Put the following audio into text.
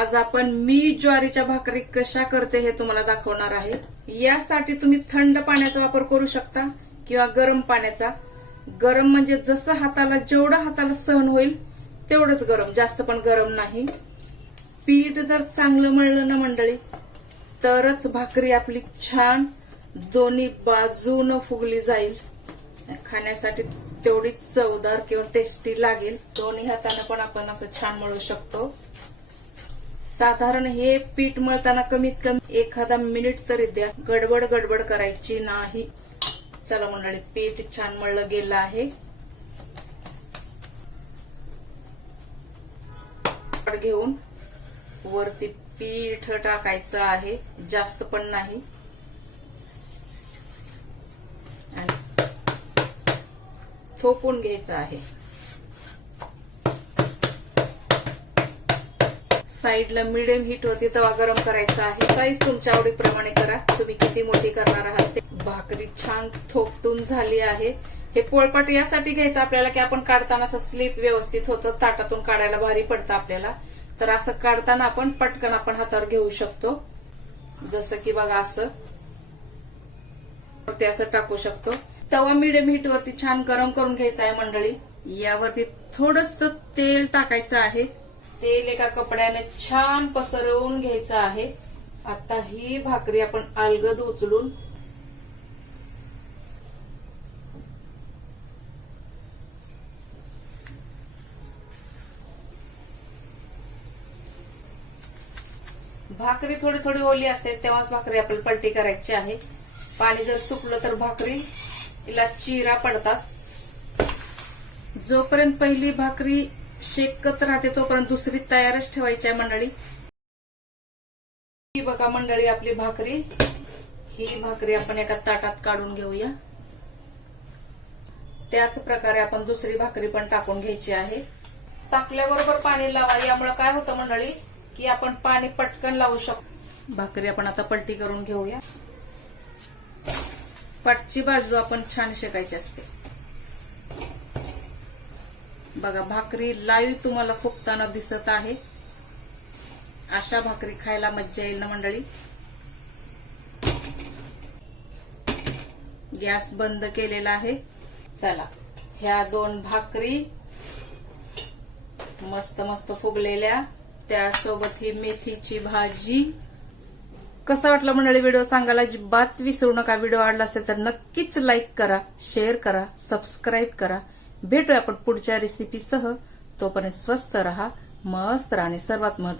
आज आपण मी ज्वारीच्या भाकरी कशा करते हे तुम्हाला दाखवणार आहे। यासाठी तुम्ही थंड पाण्याचा वापर करू शकता किंवा गरम पाण्याचा। गरम म्हणजे जसं जेवढं हाताला सहन होईल तेवढंच गरम, जास्त पण गरम नाही। पीठ जर चांगलं मळलं ना मंडळी तरच भाकरी आपली छान दोन्ही बाजूने फुगली जाईल, खाण्यासाठी तेवढी चवदार किंवा टेस्टी लागेल। दोन्ही हाताने पण आपण असं छान मळू शकतो। साधारण हे पीठ मळताना कमीत कमी एखादा मिनिट तरी द्या, गडबड करायची नाही। चला मंडळी, पीठ छान मळलं गेलं आहे। घेऊन वरती पीठ टाकायचं आहे, जास्त पण नाही। आणि थोपून घ्यायचं आहे। साईडला मीडियम हीट वरती तवा गरम करायचा आहे। साईज तुमच्या आवडीप्रमाणे करा, तुम्ही किती मोठी करणार आहात ते। भाकरी छान थोपटून झाली आहे। हे पोळपाट यासाठी घ्यायचं आपल्याला की आपण काढताना स्लिप व्यवस्थित होतं, ताटातून काढायला भारी पडतं आपल्याला। तर असं काढताना आपण पटकन हातावर घेऊ शकतो, जसं की बघा असं ते असं टाकू शकतो। तवा मीडियम हीट वरती छान गरम करून घ्यायचा आहे मंडळी। यावरती थोडंसं तेल टाकायचं आहे। तेल एका कपड्याने छान पसरवून घ्यायचं आहे। आता ही भाकरी आपण अलगद उचलून भाकरी थोडी थोडी ओली असेल तेव्हाच भाकरी आपल्याला पलटी करायची आहे। पाणी जर सुकलं तर भाकरीला चिरा पडतात। जोपर्यंत पहिली भाकरी शेकत राहते तोपर्यंत दुसरी तयारच ठेवायची आहे मंडळी। ही बघा मंडळी आपली भाकरी, ही भाकरी आपण एका ताटात काढून घेऊया। त्याच प्रकारे आपण दुसरी भाकरी पण टाकून घ्यायची आहे। टाकल्याबरोबर पाणी लावा, यामुळे काय होतं मंडळी की आपण पाणी पटकन लावू शकतो। भाकरी आपण आता पलटी करून घेऊया। पाठची बाजू आपण छान शेकायची असते। बघा भाकरी लाईव्ह तुम्हाला फुगताना दिसत आहे। अशा भाकरी खायला मज्जा येईल ना मंडळी। गॅस बंद केलेला आहे। चला, ह्या दोन भाकरी मस्त मस्त फुगलेल्या, त्यासोबत ही मेथीची भाजी। कसा वाटला मंडळी व्हिडिओ सांगायला अजिबात विसरू नका। व्हिडिओ आवडला असेल तर नक्कीच लाईक करा, शेअर करा, सबस्क्राईब करा। भेटूया आपण पुढच्या रेसिपीसह। तोपर्यंत स्वस्त रहा, मस्त राहा आणि सर्वात महत्त्वाचं